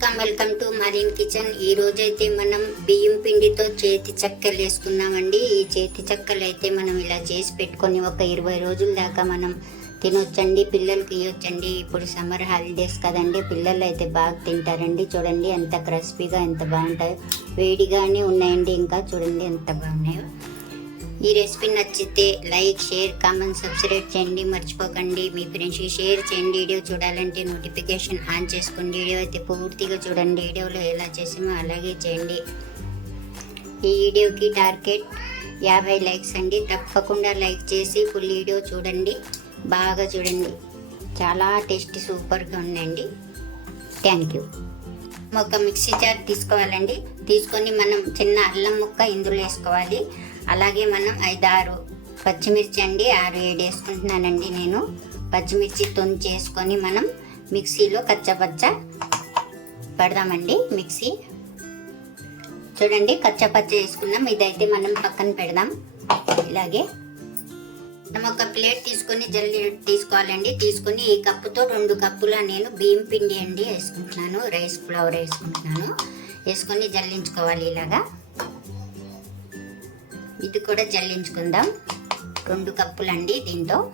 Welcome welcome to Mareen kitchen. ఈ రోజైతే మనం బియ్యం పిండితో చేతి చక్కలు వేసుకున్నామండి ఈ చేతి చక్కలు అయితే మనం ఇలా చేసి పెట్టుకొని ఒక ఇరవై రోజుల దాకా మనం తినొచ్చండి పిల్లలకి ఇవ్వచ్చండి ఇప్పుడు సమ్మర్ హాలిడేస్ కదండి పిల్లలు అయితే బాగా తింటారండి. చూడండి ఎంత క్రస్పీగా ఎంత బాగుంటాయో. వేడిగానే ఉన్నాయండి ఇంకా. చూడండి ఎంత బాగున్నాయో. ఈ రెసిపీ నచ్చితే లైక్ షేర్ కామెంట్ సబ్స్క్రైబ్ చేయండి. మర్చిపోకండి. మీ ఫ్రెండ్స్కి షేర్ చేయండి. వీడియో చూడాలంటే నోటిఫికేషన్ ఆన్ చేసుకోండి వీడియో అయితే పూర్తిగా చూడండి. వీడియోలో ఎలా చేసామో అలాగే చేయండి. ఈ వీడియోకి టార్గెట్ యాభై లైక్స్ అండి. తప్పకుండా లైక్ చేసి ఫుల్ వీడియో చూడండి. బాగా చూడండి. చాలా టేస్టీ సూపర్గా ఉందండి. Thank you. ఒక మిక్సీ జార్ తీసుకోవాలండి. తీసుకొని మనం చిన్న అల్లం ముక్క ఇందులో వేసుకోవాలి. అలాగే మనం ఐదారు పచ్చిమిర్చి అండి ఆరు ఏడు వేసుకుంటున్నానండి నేను. పచ్చిమిర్చి తొంచి చేసుకొని మనం మిక్సీలో కచ్చపచ్చ పెడదామండి మిక్సీ. చూడండి కచ్చపచ్చ వేసుకున్నాం ఇదైతే మనం పక్కన పెడదాం. ఇలాగే మనం ఒక ప్లేట్ తీసుకొని జల్లి తీసుకోవాలండి. తీసుకొని ఈ కప్పుతో రెండు కప్పుల నేను బియ్యం పిండి అండి వేసుకుంటున్నాను. రైస్ ఫ్లవర్ వేసుకుంటున్నాను. వేసుకొని జల్లించుకోవాలి ఇలాగా. ఇది కూడా జల్లించుకుందాం. రెండు కప్పులండి దీంతో.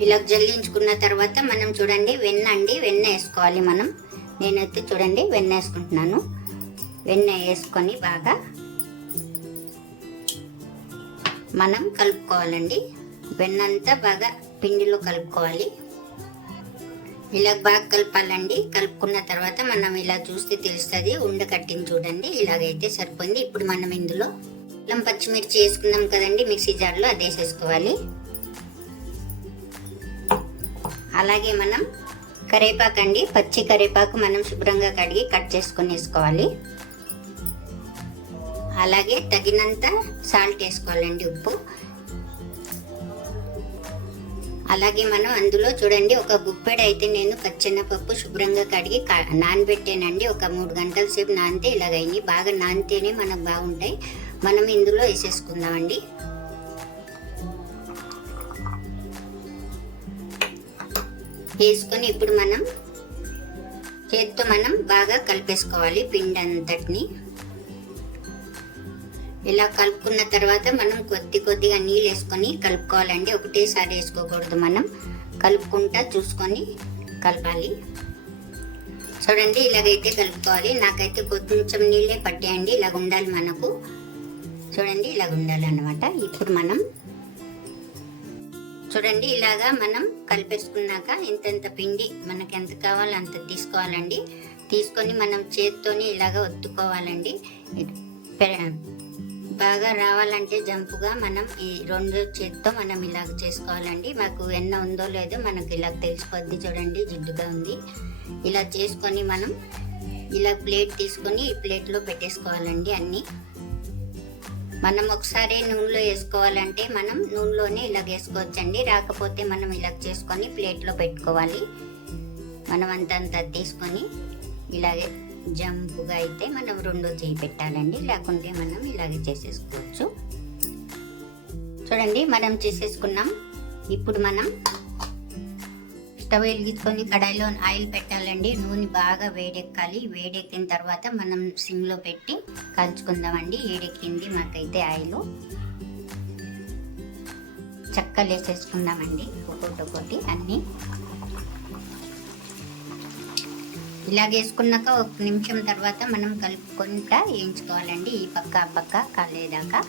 ఇలా జల్లించుకున్న తర్వాత మనం చూడండి వెన్న అండి వెన్న వేసుకోవాలి మనం. నేనైతే చూడండి వెన్న వేసుకుంటున్నాను. వెన్న వేసుకొని బాగా మనం కలుపుకోవాలండి. వెన్నంతా బాగా పిండిలో కలుపుకోవాలి. ఇలా బాగా కలపాలండి. కలుపుకున్న తర్వాత మనం ఇలా చూస్తే తెలుస్తుంది. ఉండ కట్టింది చూడండి. ఇలాగైతే సరిపోయింది. ఇప్పుడు మనం ఇందులో అల్లం పచ్చిమిర్చి వేసుకున్నాం కదండి. మిక్సీ జార్లో అది వేసేసుకోవాలి. అలాగే మనం కరేపాకు అండి. పచ్చి కరేపాకు మనం శుభ్రంగా కడిగి కట్ చేసుకొని వేసుకోవాలి. అలాగే తగినంత సాల్ట్ వేసుకోవాలండి ఉప్పు. అలాగే మనం అందులో చూడండి ఒక గుప్పెడు అయితే నేను పచ్చెనపప్పు శుభ్రంగా కడిగి నానబెట్టానండి. ఒక మూడు గంటల సేపు నానితే ఇలాగైంది. బాగా నానితేనే మనకు బాగుంటాయి. మనం ఇందులో వేసేసుకుందామండి. వేసుకొని ఇప్పుడు మనం చేత్తో మనం బాగా కలిపేసుకోవాలి పిండి అంతటిని ఇలా కలుపుకున్న తర్వాత మనం కొద్ది కొద్దిగా నీళ్ళు వేసుకొని కలుపుకోవాలండి. ఒకటేసారి వేసుకోకూడదు మనం. కలుపుకుంటా చూసుకొని కలపాలి. చూడండి ఇలాగైతే కలుపుకోవాలి. నాకైతే కొంచెం నీళ్ళే పట్టేయండి. ఇలాగ ఉండాలి మనకు. చూడండి ఇలాగ ఉండాలి అన్నమాట. ఇప్పుడు మనం చూడండి ఇలాగా మనం కలిపేసుకున్నాక ఇంతెంత పిండి మనకి ఎంత కావాలో అంత తీసుకోవాలండి. తీసుకొని మనం చేత్తోని ఇలాగ ఒత్తుకోవాలండి. పె- బాగా రావాలంటే జంపుగా మనం ఈ రెండు చేతితో మనం ఇలాగ చేసుకోవాలండి. మాకు ఎన్న ఉందో లేదో మనకు ఇలా తెలిసిపోద్ది చూడండి జిడ్డుగా ఉంది. ఇలా చేసుకొని మనం ఇలా ప్లేట్ తీసుకొని ఈ ప్లేట్లో పెట్టేసుకోవాలండి అన్నీ. మనం ఒకసారి నూనెలో వేసుకోవాలంటే మనం నూనెలోనే ఇలా వేసుకోవచ్చండి. రాకపోతే మనం ఇలా చేసుకొని ప్లేట్లో పెట్టుకోవాలి. మనం అంతంత తీసుకొని ఇలాగే జంపుగా అయితే మనం రెండో చేయి పెట్టాలండి. లేకుంటే మనం ఇలాగే చేసేసుకోవచ్చు. చూడండి మనం చేసేసుకున్నాం. ఇప్పుడు మనం స్టవ్ వెలిగించుకొని కడాయిలో ఆయిల్ పెట్టాలండి. నూనె బాగా వేడెక్కాలి. వేడెక్కిన తర్వాత మనం సిమ్లో పెట్టి కలుచుకుందామండి. వేడెక్కింది మాకైతే ఆయిల్. చక్కలు వేసేసుకుందామండి ఒక్కొక్కటి ఒక్కొక్కటి అన్నీ ఇలాగ వేసుకున్నాక ఒక నిమిషం తర్వాత మనం కలుపుకుంటా వేయించుకోవాలండి. ఈ పక్క ఆ పక్క కాలేదాకా.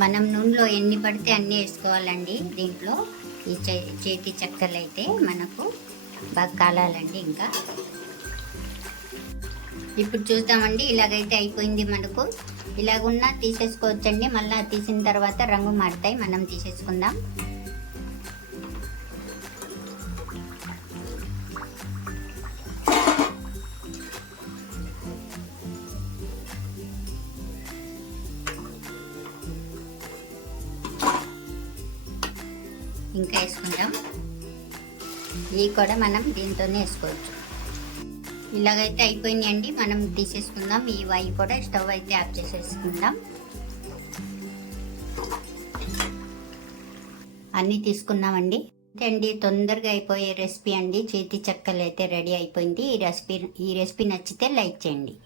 మనం నూనెలో ఎన్ని పడితే అన్నీ వేసుకోవాలండి దీంట్లో. ఈ చే- చేతి చెక్కలు అయితే మనకు బాగా కాలాలండి ఇంకా. ఇప్పుడు చూద్దామండి ఇలాగైతే అయిపోయింది మనకు. ఇలాగున్నా తీసేసుకోవచ్చండి. మళ్ళీ తీసిన తర్వాత రంగు మారుతాయి. మనం తీసేసుకుందాం. ఇంకా వేసుకుంటాం ఇవి కూడా మనం దీంతోనే వేసుకోవచ్చు. ఇలాగైతే అయిపోయినాయండి మనం తీసేసుకుందాం. ఈ వై కూడా స్టవ్ అయితే ఆఫ్ చేసేసుకుందాం. అన్నీ తీసుకున్నామండి అండి తొందరగా అయిపోయే రెసిపీ అండి. చేతి చెక్కలు అయితే రెడీ అయిపోయింది. ఈ రెసిపీ ఈ రెసిపీ నచ్చితే లైక్ చేయండి.